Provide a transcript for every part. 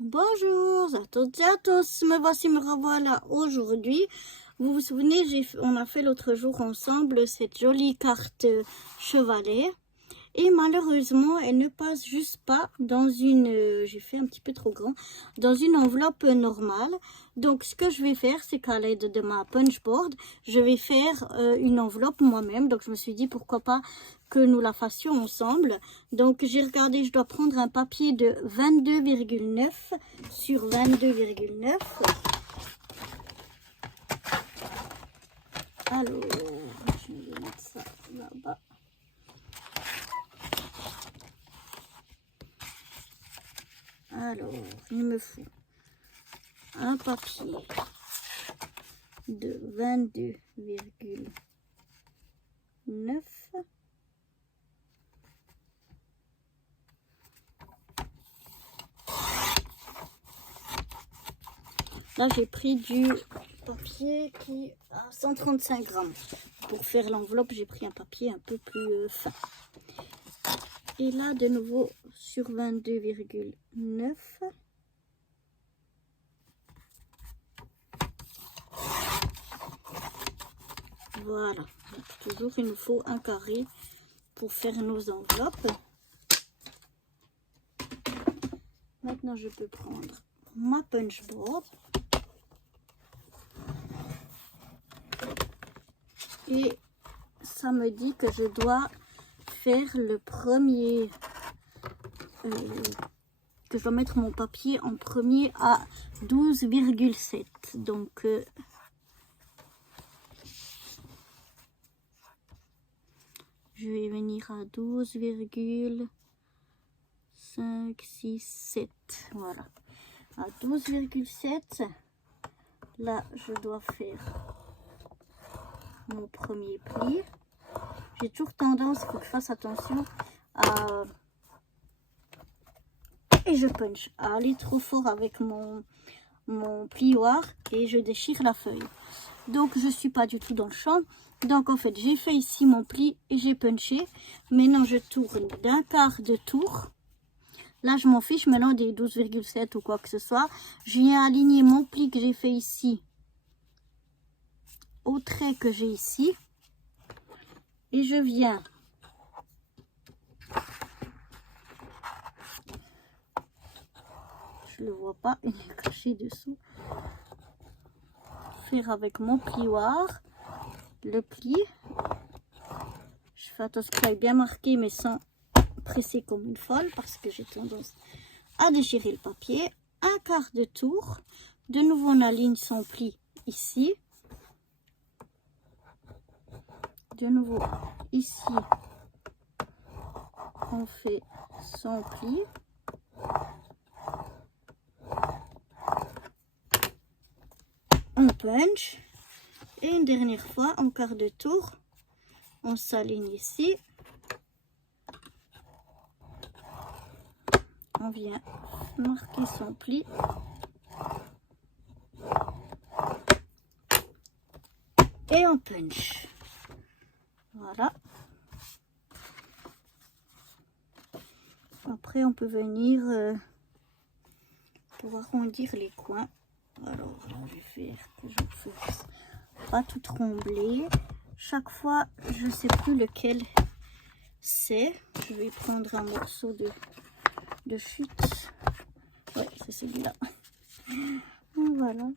Bonjour à toutes et à tous, me revoilà aujourd'hui. Vous vous souvenez, on a fait l'autre jour ensemble cette jolie carte chevalet. Et malheureusement, elle ne passe juste pas dans une, j'ai fait un petit peu trop grand, dans une enveloppe normale. Donc, ce que je vais faire, c'est qu'à l'aide de ma punchboard, je vais faire une enveloppe moi-même. Donc, je me suis dit, pourquoi pas que nous la fassions ensemble. Donc, j'ai regardé, je dois prendre un papier de 22,9 sur 22,9. Alors, je vais mettre ça là-bas. Alors, il me faut un papier de 22,9. Là, j'ai pris du papier qui a 135 grammes. Pour faire l'enveloppe, j'ai pris un papier un peu plus fin. Et là, de nouveau, sur 22,9. Voilà. Donc, toujours, il nous faut un carré pour faire nos enveloppes. Maintenant, je peux prendre ma punchboard. Et ça me dit que je dois faire le premier, que je dois mettre mon papier en premier à 12,7. Donc, je vais venir à 12,5, 6, 7. Voilà. À 12,7, là, je dois faire mon premier pli. J'ai toujours tendance, il faut que je fasse attention à... Et je punch, à aller trop fort avec mon plioir et je déchire la feuille. Donc, je suis pas du tout dans le champ. Donc, en fait, j'ai fait ici mon pli et j'ai punché. Maintenant, je tourne d'un quart de tour. Là, je m'en fiche maintenant des 12,7 ou quoi que ce soit. Je viens aligner mon pli que j'ai fait ici au trait que j'ai ici. Et je viens je le vois pas, il est caché dessous. Faire avec mon plioir le pli. Je fais attention que ça ait bien marqué mais sans presser comme une folle parce que j'ai tendance à déchirer le papier. Un quart de tour. De nouveau on aligne son pli ici. De nouveau ici on fait son pli. On punch. Et une dernière fois en quart de tour on s'aligne ici. On vient marquer son pli. Et on punch. Voilà. Après, on peut venir pour arrondir les coins. Alors, là, je vais faire que je ne fasse pas tout trembler. Chaque fois, je ne sais plus lequel c'est. Je vais prendre un morceau de chute. Ouais, c'est celui-là. Voilà.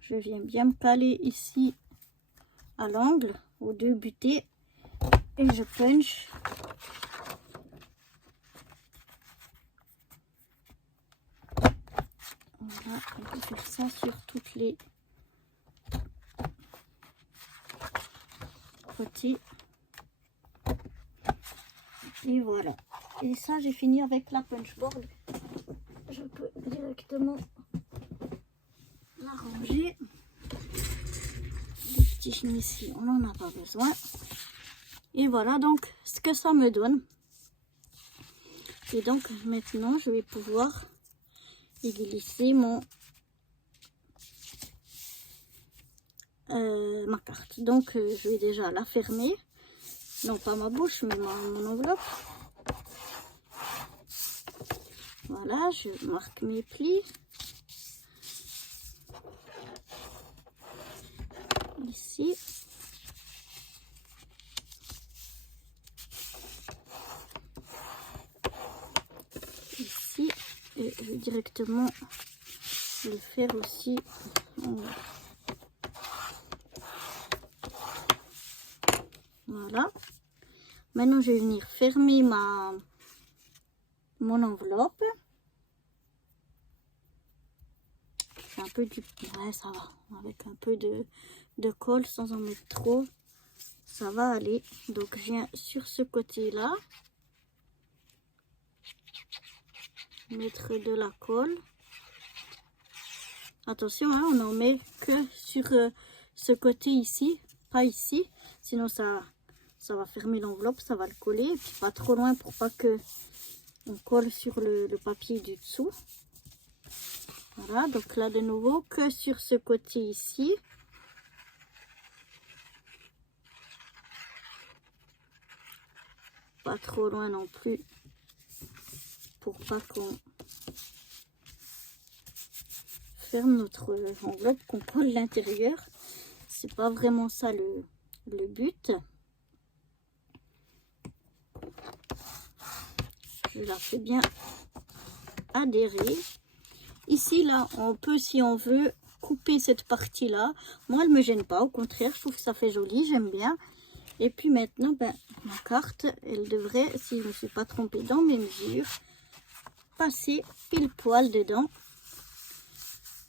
Je viens bien me caler ici à l'angle, aux deux butées, et je punch. Voilà, on peut faire ça sur toutes les côtés. Et voilà. Et ça, j'ai fini avec la punchboard. Je peux directement la ranger. Les petits chines ici, on n'en a pas besoin. Et voilà donc ce que ça me donne. Et donc maintenant, je vais pouvoir y glisser ma carte. Donc je vais déjà la fermer. Non, pas ma bouche, mais mon enveloppe. Voilà, je marque mes plis. Ici. Ici. Et je vais directement le faire aussi en haut. Voilà. Maintenant, je vais venir fermer mon enveloppe. C'est un peu du... Ouais, ça va. Avec un peu de colle sans en mettre trop. Ça va aller. Donc, je viens sur ce côté-là. Mettre de la colle. Attention, hein, on n'en met que sur ce côté ici. Pas ici. Sinon, ça va fermer l'enveloppe. Ça va le coller. Et puis, pas trop loin pour pas que on colle sur le papier du dessous. Voilà, donc là de nouveau que sur ce côté ici. Pas trop loin non plus pour pas qu'on ferme notre enveloppe, qu'on colle l'intérieur. C'est pas vraiment ça le but. Je la fais bien adhérer. Ici, là, on peut, si on veut, couper cette partie-là. Moi, elle me gêne pas. Au contraire, je trouve que ça fait joli. J'aime bien. Et puis maintenant, ben, ma carte, elle devrait, si je ne me suis pas trompée dans mes mesures, passer pile poil dedans.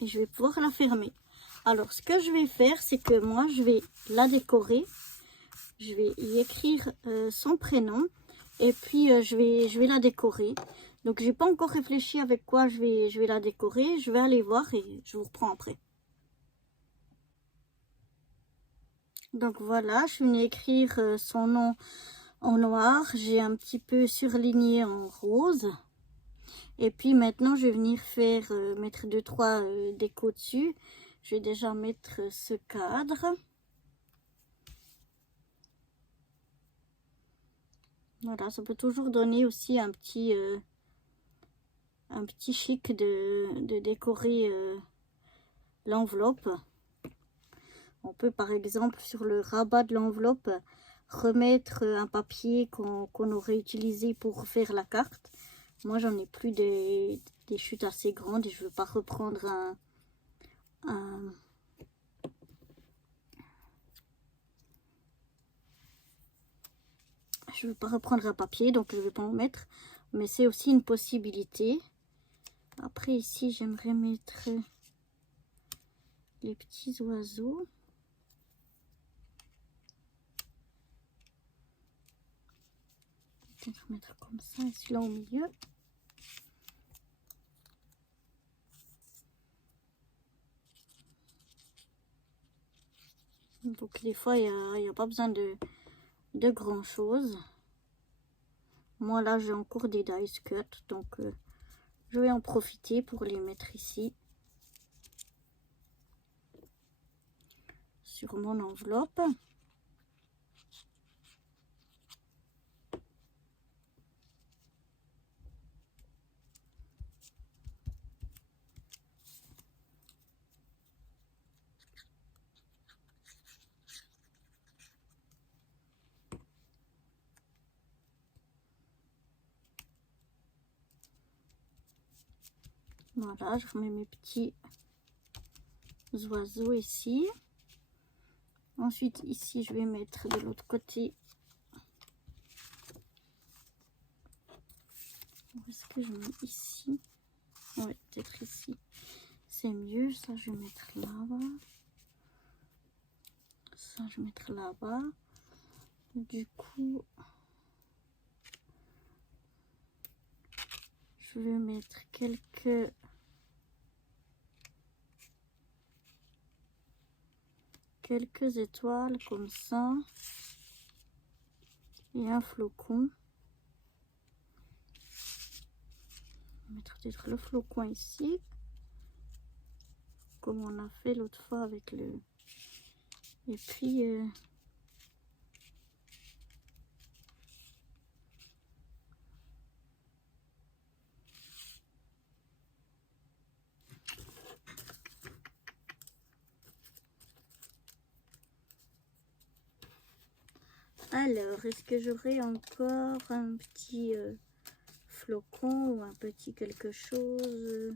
Et je vais pouvoir la fermer. Alors, ce que je vais faire, c'est que moi, je vais la décorer. Je vais y écrire son prénom. Et puis, je vais la décorer. Donc, j'ai pas encore réfléchi avec quoi je vais la décorer. Je vais aller voir et je vous reprends après. Donc, voilà, je suis venue écrire son nom en noir. J'ai un petit peu surligné en rose. Et puis, maintenant, je vais venir faire mettre 2-3 décos dessus. Je vais déjà mettre ce cadre. Voilà, ça peut toujours donner aussi un petit chic de décorer l'enveloppe. On peut par exemple sur le rabat de l'enveloppe remettre un papier qu'on aurait utilisé pour faire la carte. Moi j'en ai plus des chutes assez grandes et je veux pas reprendre je veux pas reprendre un papier, donc je vais pas en mettre, mais c'est aussi une possibilité. Après ici j'aimerais mettre les petits oiseaux. Peut-être mettre comme ça et celui-là au milieu. Donc des fois il n'y a pas besoin de grand chose. Moi là j'ai encore des dice cut, donc je vais en profiter pour les mettre ici sur mon enveloppe. Voilà, je remets mes petits oiseaux ici. Ensuite, ici, je vais mettre de l'autre côté. Où est-ce que je mets ici? Ouais, peut-être ici. C'est mieux. Ça, je vais mettre là-bas. Ça, je vais mettre là-bas. Du coup, je vais mettre quelques étoiles comme ça et un flocon. Je vais mettre peut-être le flocon ici comme on a fait l'autre fois avec le... Et puis Alors, est-ce que j'aurai encore un petit flocon ou un petit quelque chose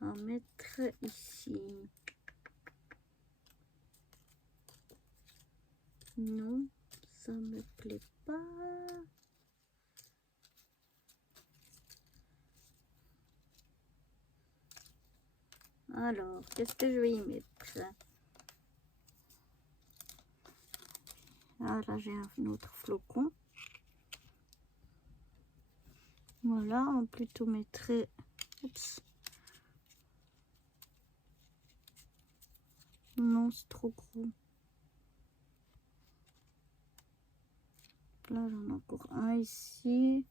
à mettre ici? Non, ça me plaît pas. Alors, qu'est-ce que je vais y mettre? Ah, là, j'ai un autre flocon. Voilà, on plutôt mettrait... Oups. Non, c'est trop gros. Là, j'en ai encore un ici.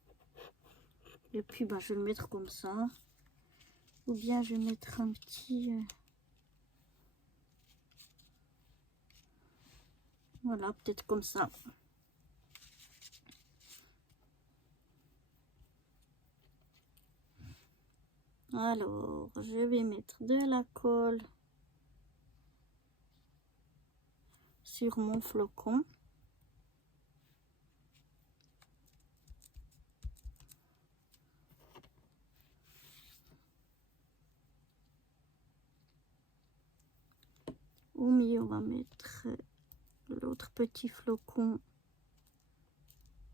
Et puis, bah, je vais le mettre comme ça. Ou bien, je vais mettre un petit... Voilà, peut-être comme ça. Alors, je vais mettre de la colle sur mon flocon. Au milieu, on va mettre l'autre petit flocon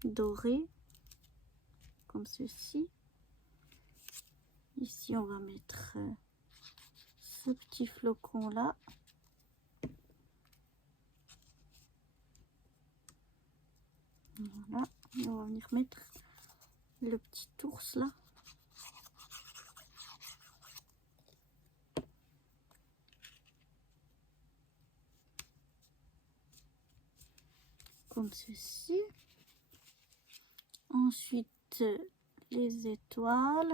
doré, comme ceci. Ici, on va mettre ce petit flocon là. Voilà, et on va venir mettre le petit ours là. Comme ceci. Ensuite, les étoiles.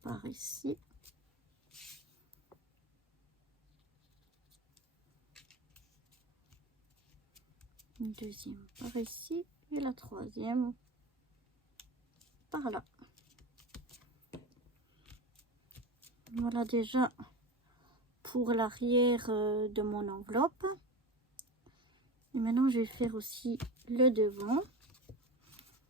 Par ici. Une deuxième par ici. Et la troisième par là. Voilà déjà pour l'arrière de mon enveloppe. Et maintenant, je vais faire aussi le devant.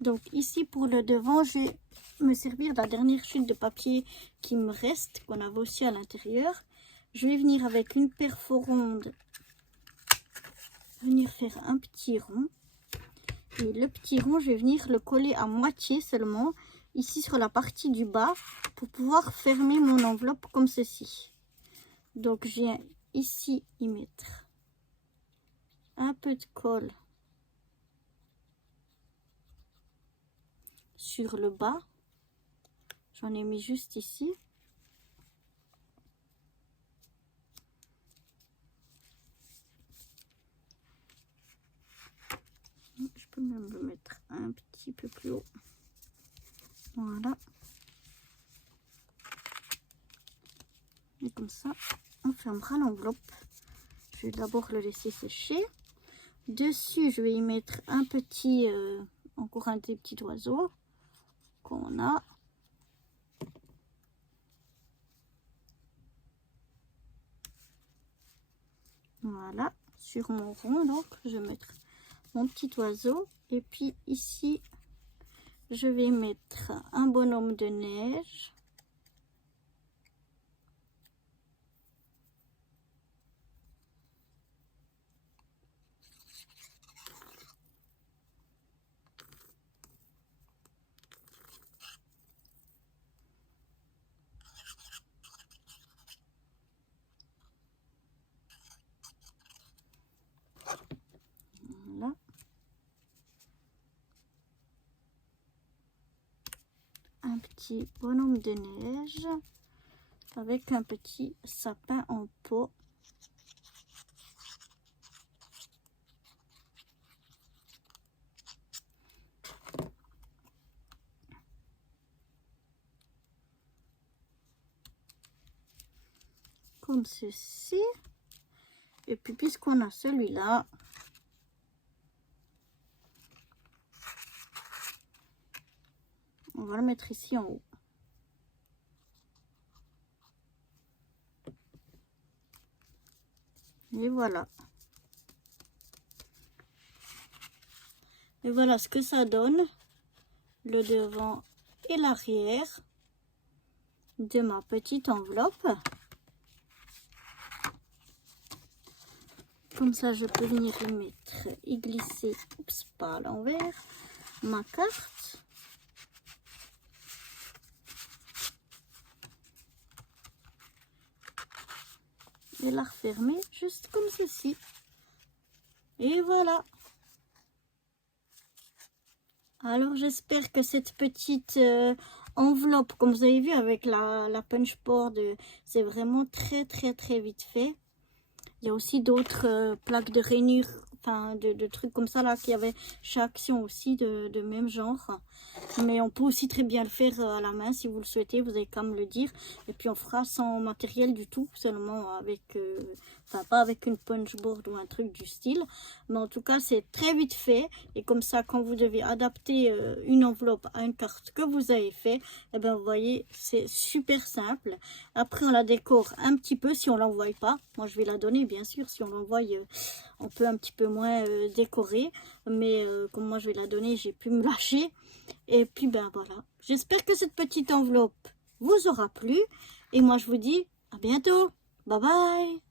Donc ici, pour le devant, je vais me servir de la dernière chute de papier qui me reste, qu'on avait aussi à l'intérieur. Je vais venir avec une perforonde, venir faire un petit rond. Et le petit rond, je vais venir le coller à moitié seulement, ici sur la partie du bas, pour pouvoir fermer mon enveloppe comme ceci. Donc, je viens ici y mettre un peu de colle sur le bas. J'en ai mis juste ici. Je peux même le mettre un petit peu plus haut. Voilà. Et comme ça, on fermera l'enveloppe. Je vais d'abord le laisser sécher. Dessus, je vais y mettre un petit, encore un des petits oiseaux qu'on a. Voilà, sur mon rond, donc je vais mettre mon petit oiseau. Et puis ici, je vais mettre un bonhomme de neige. Voilà. Un petit bonhomme de neige avec un petit sapin en pot. Comme ceci. Et puis puisqu'on a celui-là, on va le mettre ici en haut. Et voilà. Et voilà ce que ça donne, le devant et l'arrière de ma petite enveloppe. Comme ça, je peux venir y mettre, y glisser, oups, pas à l'envers, ma carte. Et la refermer juste comme ceci. Et voilà. Alors, j'espère que cette petite enveloppe, comme vous avez vu avec la punch board, c'est vraiment très vite fait. Il y a aussi d'autres plaques de rainure, enfin de trucs comme ça là, qui avaient chez Action aussi de même genre. Mais on peut aussi très bien le faire à la main si vous le souhaitez, vous avez qu'à me le dire. Et puis on fera sans matériel du tout, seulement avec, enfin pas avec une punch board ou un truc du style. Mais en tout cas c'est très vite fait. Et comme ça quand vous devez adapter une enveloppe à une carte que vous avez fait, et ben vous voyez c'est super simple. Après on la décore un petit peu si on l'envoie pas. Moi je vais la donner bien sûr, si on l'envoie on peut un petit peu moins décorer. Mais comme moi je vais la donner, j'ai pu me lâcher. Et puis ben voilà, j'espère que cette petite enveloppe vous aura plu. Et moi je vous dis à bientôt. Bye bye.